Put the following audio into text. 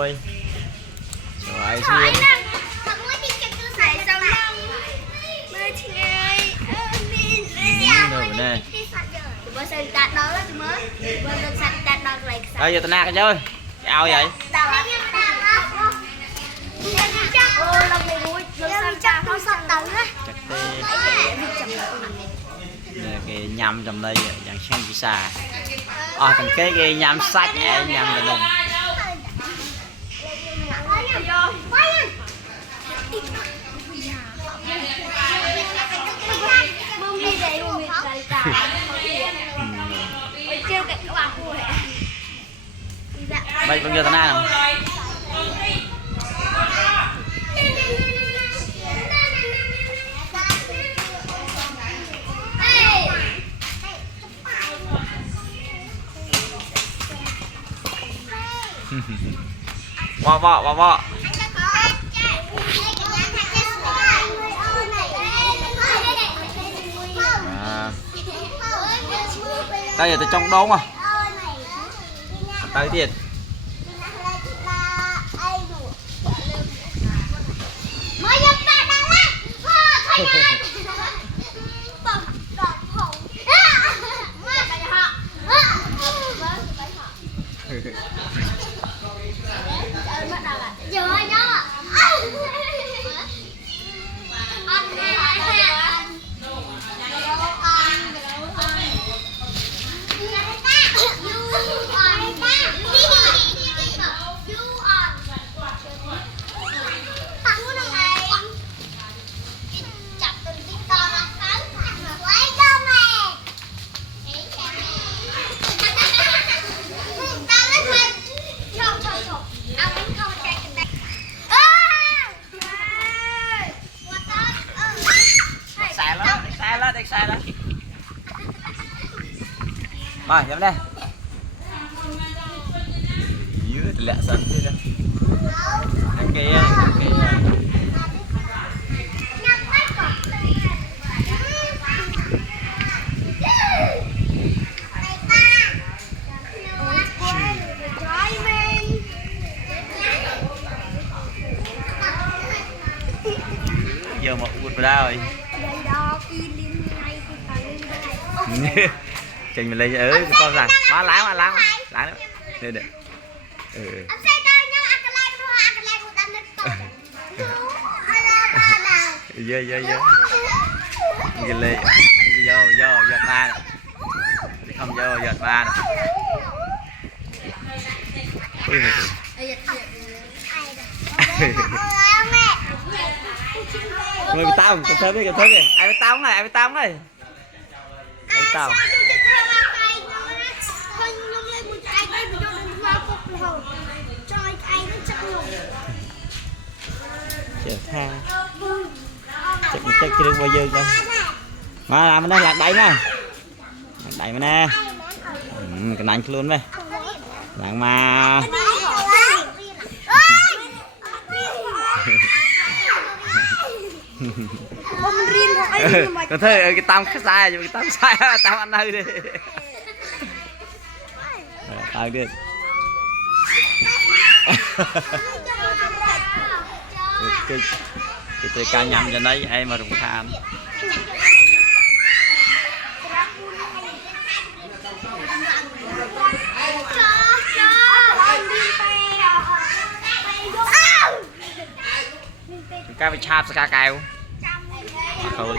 Ôi trời Trời ơi ơi, thật muốn đi chụp tôi phải sao lông. Mơ chị ơi, rồi nè bữa sau đặt đó là chúng mới bữa được sạch đặt đó lại ơi giờ tao nạt chơi ao vậy tao là ô lần này đuôi lần sau ta không sạch tận á chặt tê cái nhâm trong đây dạng xem chỉ xà còn cái nhâm sách nhâm là đúng bây giờ tao nạt vọ đây là từ trong đống à tới tiền sai đó rồi nhắm đây dưới lẹ sân kia kia giờ mà uột vào đâu rồi trình mình lấy con rằng má láng nữa đây được dơ ghi lê vô giọt ba không vô giọt ba người tao cái thơm đi ai với tao này tao chờ tha chắc chưa bao giờ đâu mà làm đây lạc đẩy mà nè cái nành luôn mày làm mà có thể cái tao sai rồi cái tao sai tao ăn đây đi tao đi cái ca nhầm cho đấy em mà rụng than ca bị chạp ca kèo thôi